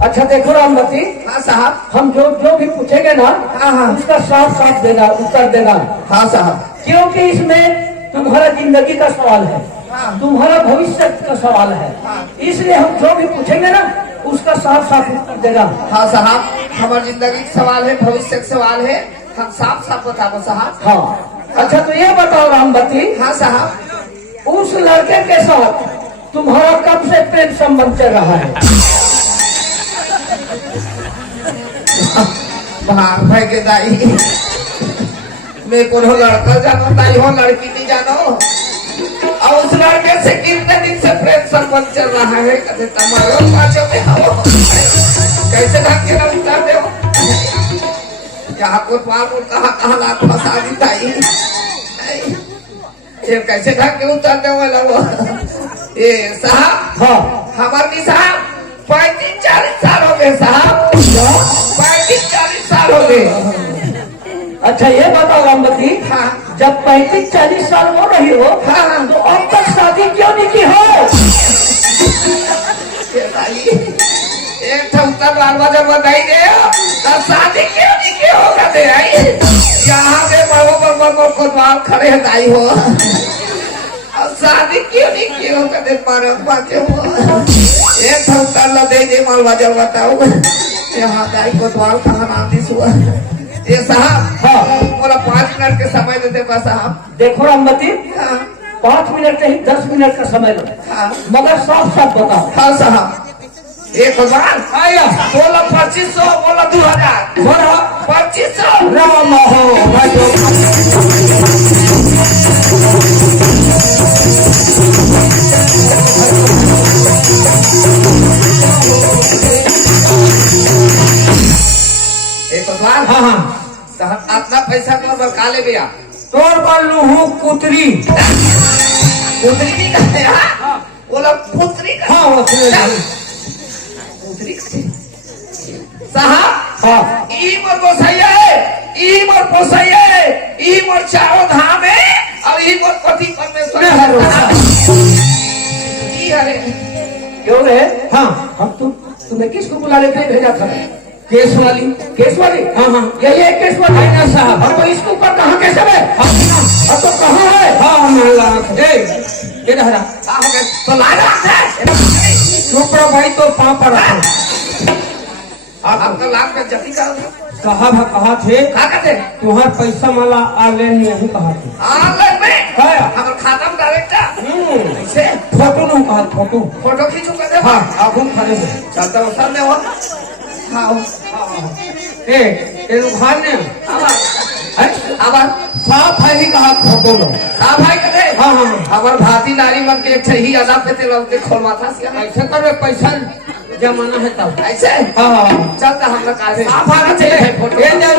अच्छा देखो रामवती, हाँ साहब। हम जो जो भी पूछेंगे ना हाँ हाँ उसका साफ साफ देना उत्तर देना, हाँ साहब। क्योंकि इसमें तुम्हारा जिंदगी का सवाल है, हाँ। तुम्हारा भविष्य का सवाल है, हाँ। इसलिए हम जो भी पूछेंगे ना उसका साफ साफ उत्तर देना। हाँ साहब, हमारी जिंदगी का सवाल है, भविष्य का सवाल है, हम साफ साफ बताओ साहब। हाँ अच्छा तो ये बताओ रामवती, हाँ साहब। उस लड़के के साथ तुम्हारा कब से प्रेम संबंध चल रहा है? भाग भाई के दाई, मैं को लड़का जानो दाई हो, लड़की नहीं जानो। और उस लड़के से कितने दिन से प्रेम संबंध चल रहा है? कहते तुम्हारे पाँचों में हो, कैसे ढंग के ना उतार दे हो? यहाँ को पार कहाँ लाख फंसा दी दाई, फिर कैसे ढंग के उतार दे वाला वो? ये साहब, हाँ हमारे साहब 35-40 साल हो गए साहब, 35-40 साल हो गए। अच्छा ये बताओ रामवती, हाँ। जब 35-40 साल हो रही हो हाँ। तो अब तक शादी क्यों नहीं की हो? एक उत्तर बार जब बताई दे तब शादी क्यों नहीं की होगा दे आई, यहाँ पे बड़ो कोतवाल खड़े हैं दाई हो, अब शादी क्यों नहीं की होगा दे मारे बातें हो। एक उत्तर ला दे माल बाजार बताओ, यहाँ दाई कोतवाल कहाँ नादिस हुआ? ये साहब, हाँ बोला 5 मिनट के समय देते बस साहब। देखो रामवती, हाँ 5 मिनट नहीं 10 मिनट का समय लो, हाँ मगर साफ साफ बताओ। हाँ साहब। एक हजार आया बोला 2500, बोला 2000, बोला 2500। राम हो भाई तो एक हजार। हाँ हाँ तो हम अपना पैसा को बका ले भैया, तोड़ कर लूहू कुतरी। पुत्री नहीं कहते हाँ, बोला पुत्री का हाँ वो सुने जा। पुत्री कहते साहब। हाँ ई मोर गोसाइया है, ई मोर पोसैया है, ई मोर चारों धाम है, और ई मोर पति परमेश्वर मैं हर रोज। ई हरे क्यों रे? हाँ हम तुम्हें किसको बुलाने के लिए भेजा था? केस वाली। केस वाली? हाँ हाँ यही है केस वाली है ना साहब। और तो इसके ऊपर कहाँ केस है? हाँ और तो कहाँ है? हाँ महला ए ये रहा का हो गए तो लाना है। चुप रहो भाई तो पाँव पर रखो। आपका लाख में जल्दी का कहा थे का कहते तुम्हार पैसा माला ऑनलाइन नहीं कहा थे। ऑनलाइन में हाँ हमारे खाता में डायरेक्ट ऐसे फोटो नहीं कहा फोटो। फोटो खींचू कर दे। हाँ आँखों खड़े हो चलता वो सर में हो। हाँ ए रुखान ने आवाज साफ है ही कहा फोटो लो। हाँ भाई कहते हाँ हाँ हमारे भारतीय नारी मन के एक सही अदा पे तेरा उनके खोलवा था सिया ऐसे कर पैसा जमाना है तब। ऐसे हाँ हाँ चलता हम लोग काहे साफ आना चाहिए फोटो। ए जा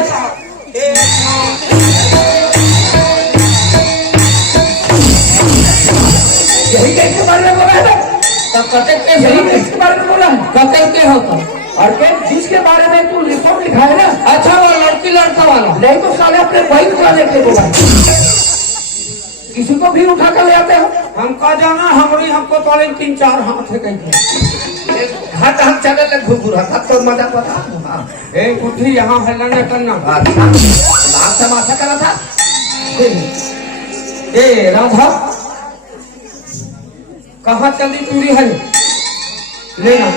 यही केस के बारे में बोला है? तब कते के यही केस के बारे में बोला है? कते के होता। और के जिसके बारे में तू रिपोर्ट लिखा है ना, अच्छा वो लड़की लड़का वाला। नहीं तो साले अपने भाई को बुलाने के लिए बोला है। किसी को भी उठा कर ले आते हो। हमका जाना हमारी हमको तो 3-4 हाथ है कहीं। हाथ हम चले ले घुर हाथ तो मजा पता। ए कुठी यहाँ हल्ला न करना। अच्छा नाम से माथा करा था। ए राधा कहाँ चली चूड़ी है लेना।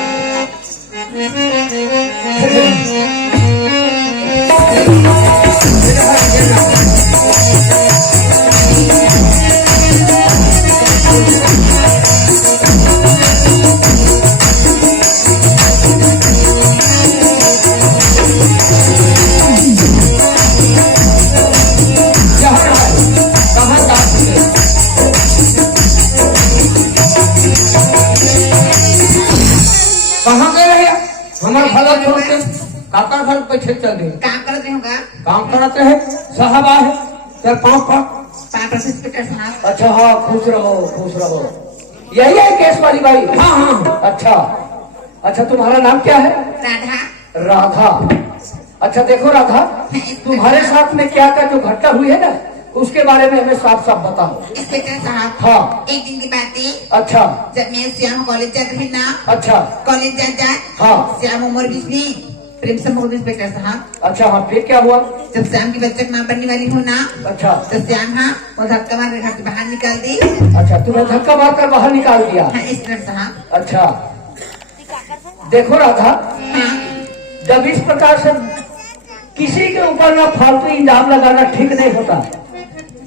कहाँ गए रहे हमारे भला छोड़ के काका घर पीछे चल गए। काम करते होगा काम कराते हैं साहब आए चल 5 इंस्पेक्टर साहब। अच्छा हाँ खुश रहो खुश रहो। यही है केस वाली बाई? हाँ हाँ। अच्छा अच्छा, तुम्हारा नाम क्या है? राधा। राधा। अच्छा देखो राधा, तुम्हारे साथ में क्या क्या जो घटना हुई है ना, उसके बारे में हमें साफ साफ बताओ। इंस्पेक्टर साहब, हाँ। एक दिन की बात है, अच्छा जब मैं श्याम कॉलेज जात रही ना, अच्छा कॉलेज जात हाँ। श्याम उम्र बीच में प्रेम संभोग इंस्पेक्टर साहब। अच्छा हाँ, फिर क्या हुआ? जब श्याम की बच्चे माँ बनने वाली हो ना, अच्छा तो श्याम हाँ वो धक्का मार के घर से बाहर निकाल दी। अच्छा, तुम्हें धक्का मारकर बाहर निकाल दिया? हाँ इंस्पेक्टर साहब। अच्छा देखो राधा, हाँ जब इस प्रकार से किसी के ऊपर ना फालतू इल्जाम लगाना ठीक नहीं होता।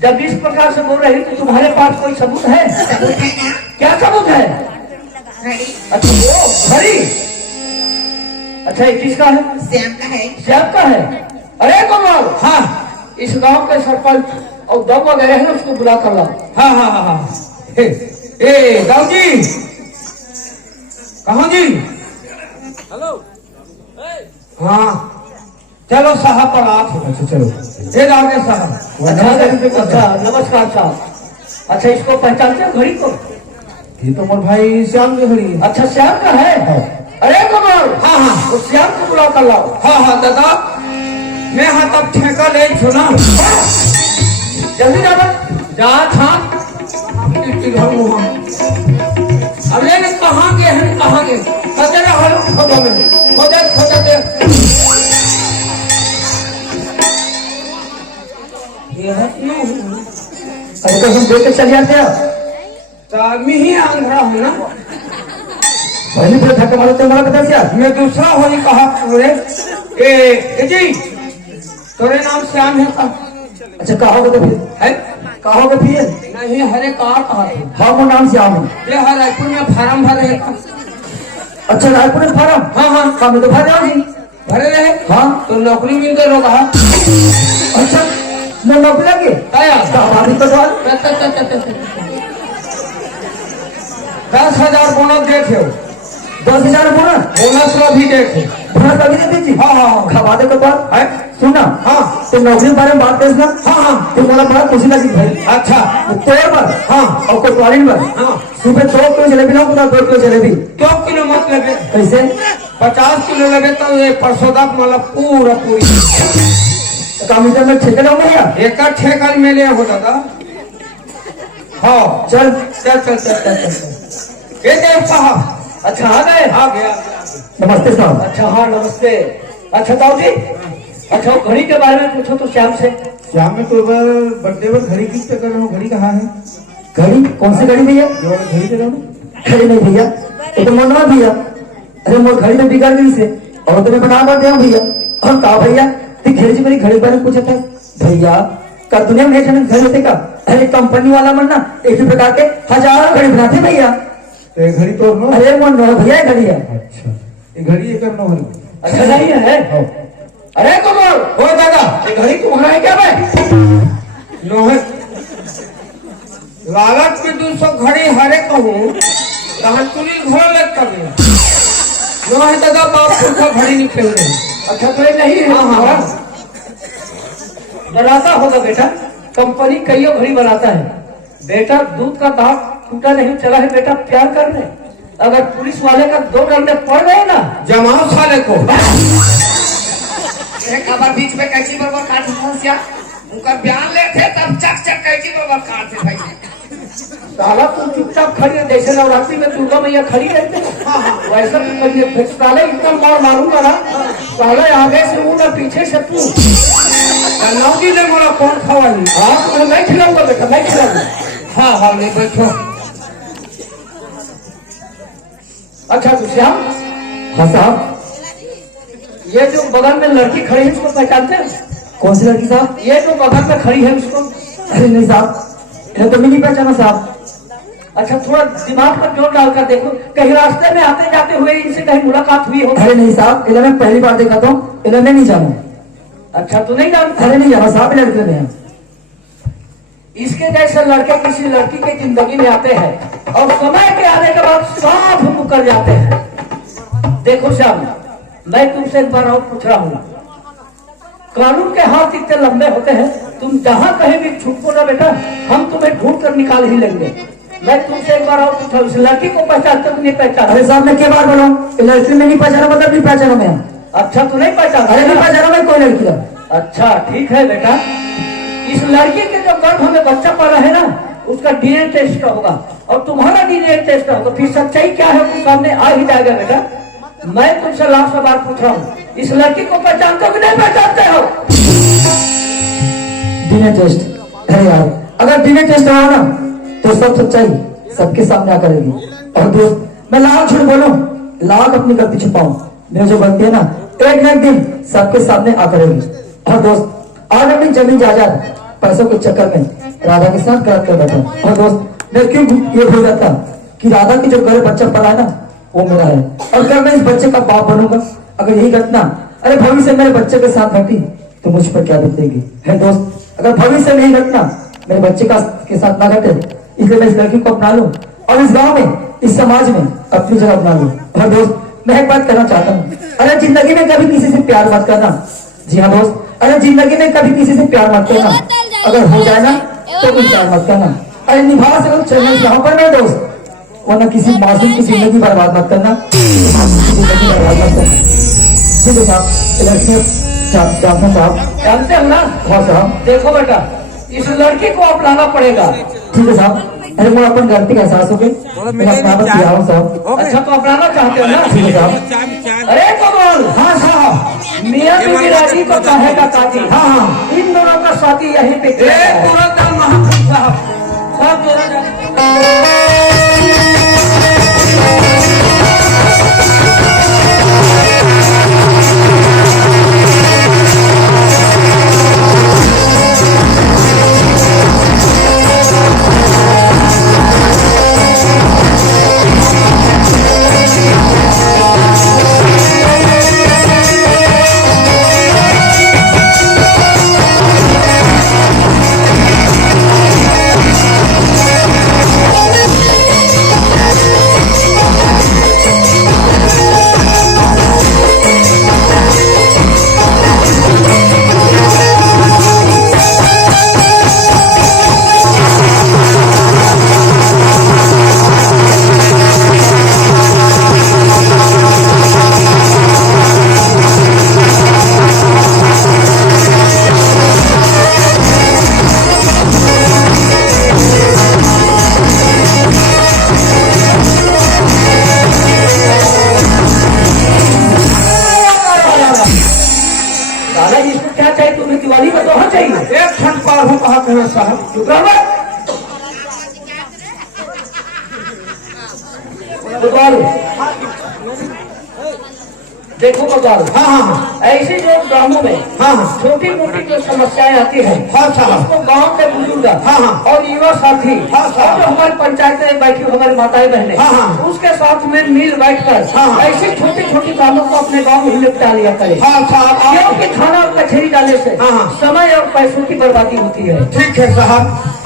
जब इस प्रकार से बोल रही तो तुम्हारे पास कोई सबूत है? सबूत है ना? क्या सबूत है? घड़ी अच्छा वो घड़ी। अच्छा ये किसका है? श्याम का है। श्याम का है? अरे कमल, हाँ इस गांव के सरपंच और दम वगैरह है उसको बुला कर लाओ। हाँ हाँ हाँ हाँ। ए दाऊ जी, कहाँ जी? हेलो। हाँ चलो साहब पर आप। अच्छा चलो। ए राजेश साहब। अच्छा नमस्कार साहब। अच्छा इसको पहचानते हो घड़ी को? ये तो मोर भाई श्याम की घड़ी है। अच्छा श्याम का है? अरे कमल, हाँ हाँ उस श्याम को बुला कर लाओ। हाँ हाँ दादा, मैं हाँ तब ठेका ले सुना। जल्दी जाना। जा था अब लेकिन कहाँ गए हैं, कहाँ गए? कचरा हलो खोदो में खोदे दे। अरे तो हम देख के चल जाते हैं। मैं ही आंध्रा हूँ ना, पहले फिर धक्का मारो तो हमारा पता क्या? मैं दूसरा होली कहा रे। ए जी, तोरे नाम श्याम है का? अच्छा कहोगे तो फिर है? कहोगे फिर? नहीं हरे कार कहा था। हाँ वो नाम श्याम है। ये हर रायपुर में फार्म भरे है का? अच्छा रायपुर में फार्म? हाँ हाँ हाँ मैं तो भर जाऊंगी। भरे रहे। हाँ तो नौकरी मिल गई रो कहा। अच्छा मैं नौकरी लगे आया 10,000 बोनस दे थे। 10,000 बोनस? बोनस को भी दे थे। बोनस अभी नहीं दीजिए? हाँ हाँ हाँ। खवा दे के बाद है? सुना। हाँ तो नौकरी के बारे में बात करना। हाँ हाँ। तो मला बड़ा खुशी लगी भाई। अच्छा तोड़ पर हाँ और कोतवाली पर हाँ। सुबह 2 किलो जलेबी लाओ, 2 किलो जलेबी। क्यों किलो मत लगे? कैसे? 50 किलो लगे तो ये परसों तक मतलब पूरी कमीटर में ठेके लाओ भैया। एक ठेका में ले हो दादा। हाँ चल चल चल चल चल चल। ये देव साहब। अच्छा आ गए? आ गया। नमस्ते साहब। अच्छा हाँ नमस्ते। अच्छा ताऊ जी, अच्छा वो घड़ी के बारे में पूछो तो श्याम से। श्याम में तो बर्थडे पर घड़ी किस पे कर रहा हूँ? घड़ी कहाँ है? घड़ी? कौन सी घड़ी भैया? ये वाला घड़ी दे रहा हूँ। घड़ी नहीं भैया, ये तो मनवा भैया। अरे मोर घड़ी में बिगड़ गई से और तो मैं बना दे भैया। और कहा भैया घड़ी मेरी घड़ी बारे में पूछा था भैया, कर दुनिया में घड़ी होते का? अरे कंपनी वाला मन ना एक ही प्रकार के हजारों घड़ी बनाते भैया। तो ये घड़ी तोड़ लो। अरे मन भैया घड़ी है। अच्छा ये घड़ी ये करना है। अच्छा नहीं है? अरे कमल, हो दादा, ये घड़ी तुम्हारा है क्या भाई? नो है लालच की 200 घड़ी हरे कहूँ कहाँ तुरी घोड़ लग कर नो है दादा, बाप को घड़ी नहीं पहन रहे। अच्छा तो ये नहीं है? हाँ हाँ बनाता होगा बेटा, कंपनी कई घड़ी बनाता है बेटा। दूध का दांत टूटा नहीं चला है बेटा प्यार करने। अगर पुलिस वाले का 2 डंडे पड़ गए ना, जमाओ साले को। खबर बीच में कैची बरबर काट दिया। उनका बयान ले थे तब चक चक कैची बरबर काट थे भाई। साला तुम चुपचाप खड़ी है, जैसे नवरात्रि में दुर्गा मैया खड़ी रहते हैं वैसा तुम करिए। फिर साले इतना मार मारूंगा ना, साले आगे से मुंह ना पीछे से तू। नौजी ने बोला कौन खवाई? हाँ मैं खिलाऊंगा बेटा, मैं खिलाऊंगा। हाँ हाँ नहीं बैठो। अच्छा तो श्याम। हाँ साहब, ये जो बगल में लड़की खड़ी है उसको पहचानते हैं? कौन सी लड़की साहब? ये जो बगल में खड़ी है उसको? अरे नहीं साहब, इन्हें तो नहीं पहचाना साहब। अच्छा थोड़ा दिमाग पर जोर डालकर देखो, कहीं रास्ते में आते जाते हुए इनसे कहीं मुलाकात हुई हो? अरे नहीं साहब, इन्हें मैं पहली बार देखा था, इन्हें मैं नहीं जानू। अच्छा तो नहीं जानते? अरे नहीं जाना साहब, लड़के में इसके जैसे लड़के किसी लड़की की जिंदगी में आते हैं और समय के आने के बाद साफ मुकर जाते हैं। देखो श्याम, मैं तुमसे एक बार और पूछ रहा हूँ, कानून के हाथ इतने लंबे होते हैं, तुम जहाँ कहीं भी छुपो ना बेटा, हम तुम्हें ढूंढ कर निकाल ही लेंगे। मैं तुमसे एक बार और पूछा, उस लड़की को पहचानते हो नहीं पहचान? अरे साहब मैं क्या बार बोला हूँ, लड़की में नहीं पहचाना मतलब नहीं पहचाना मैं। अच्छा तू नहीं पहचान? अरे नहीं पहचाना मैं कोई लड़की का। अच्छा ठीक है बेटा, इस लड़की के जो गर्भ में बच्चा पड़ा है ना, उसका डीएनए टेस्ट होगा और तुम्हारा डीएनए टेस्ट होगा, फिर सच्चाई क्या है वो सामने आ ही जाएगा बेटा। मैं तुमसे लास्ट बार पूछ रहा हूँ, इस लड़की को पहचानते हो कि नहीं पहचानते हो? DNA test? अरे यार अगर डीएनए टेस्ट हुआ ना तो सब सच्चाई सबके सामने आ करेगी। और दोस्त मैं लाख झूठ बोलूं, लाख अपनी गलती छुपाऊं, मेरी जो गलती है ना एक न एक दिन सबके सामने आ करेगी। और दोस्त आज अपनी जमीन जायदाद पैसों के चक्कर में राधा के साथ गलत कर बैठा। और दोस्त मैं क्यों ये भूल जाता कि राधा की जो घर बच्चा पड़ा है ना वो मेरा है, और अगर मैं इस बच्चे का बाप बनूंगा, अगर यही घटना अरे भविष्य मेरे बच्चे के साथ घटी तो मुझ पर क्या बीतेगी है दोस्त। अगर भविष्य में यही घटना मेरे बच्चे के साथ ना घटे, इसलिए मैं इस लड़की को अपना लूं और इस गांव में इस समाज में अपनी जगह अपना लूं। और दोस्त मैं एक बात कहना चाहता हूँ, अरे जिंदगी में कभी किसी से प्यार मत करना। जी हाँ दोस्त, अरे जिंदगी में कभी किसी से प्यार मत करना, अगर हो जाए ना तो कुछ प्यार मत करना। अरे निभा सको चलने यहाँ पर मैं दोस्त, वरना किसी मासूम की जिंदगी बर्बाद मत करना, जिंदगी बर्बाद मत करना। ठीक है साहब, लड़की जानता साहब, जानते हो ना? हाँ साहब। देखो बेटा, इस लड़की को अपनाना पड़ेगा। ठीक है साहब, अरे मुझे अपन गलती का एहसास हो गया, मैं अपना बस किया हूँ साहब। अच्छा तो अपनाना चाहते हो ना? ठीक है साहब। अरे कमल, हाँ साहब। मियाँ बीवी राजी को कहेगा काजी। हाँ हाँ। इन दोनों का शादी यहीं पे किया जाएगा। तुरंत महापुरुष साहब सब जोड़ा जाए। दादा जी इसको क्या चाहिए? तुम्हें दिवाली का दोहा चाहिए? एक क्षण पार हो कहा कहे साहब। चुप रहो बे। बगाल। देखो बगाल, हाँ हाँ हाँ ऐसे जो गांवों में हाँ हाँ छोटी मोटी जो समस्याएं आती है, हाँ साहब। उसको गांव के बुजुर्ग हाँ हाँ और युवा साथी हाँ साहब। और जो हमारी पंचायत में बैठी हुई हमारी माताएं बहनें, हाँ हाँ उसके साथ में मिल बैठकर हाँ हाँ ऐसी छोटी छोटी कामों को अपने गांव में ही निपटा लिया करे। हाँ साहब। क्योंकि थाना और कचहरी डालने से हाँ हाँ समय और पैसों की बर्बादी होती है। ठीक है साहब,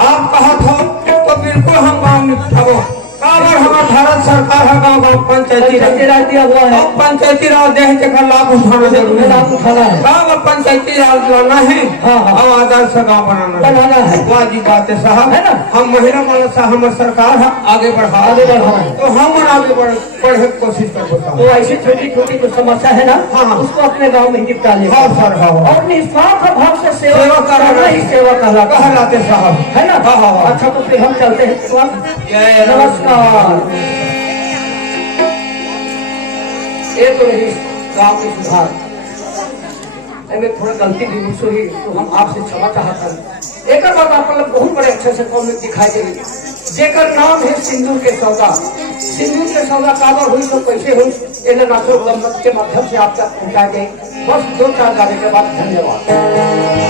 आप कहा था तो बिल्कुल हम गाँव निपटाओ। काबर हमारा भारत सरकार है गाँव गाँव पंचायती राज दिया हुआ है, अब पंचायती राज देह के का लाभ उठाना जरूरी है। लाभ उठाना है, गाँव में पंचायती राज लाना है। हाँ हाँ और आदर्श गाँव बनाना है। वाजिब बात है साहब, है ना? हम महिला मानस हमारे सरकार है आगे बढ़ा तो हम आगे बढ़े कोशिश करते तो ऐसी छोटी छोटी जो समस्या है ना, हाँ हाँ उसको अपने गांव में ही निपटा ले। हाँ सर हाँ और निस्वार्थ भाव से सेवा सेवा करना ही सेवा कहलाते साहब, है ना? हाँ हाँ हाँ। अच्छा तो फिर हम चलते हैं। नमस्कार। ये तो रही गांव की सुधार, में थोड़ा गलती भी मुझसे हुई तो हम आपसे क्षमा चाहता हूँ। एक बात आप लोग बहुत बड़े अच्छे से कौन में दिखाई देगी, जेकर नाम है सिंदूर के सौदा। सिंदूर के सौदा काबर हुई तो कैसे हुई, इन्हें नाचो गम्मत के माध्यम से आप तक पहुँचा गई। बस 2-4 गाने के बाद धन्यवाद।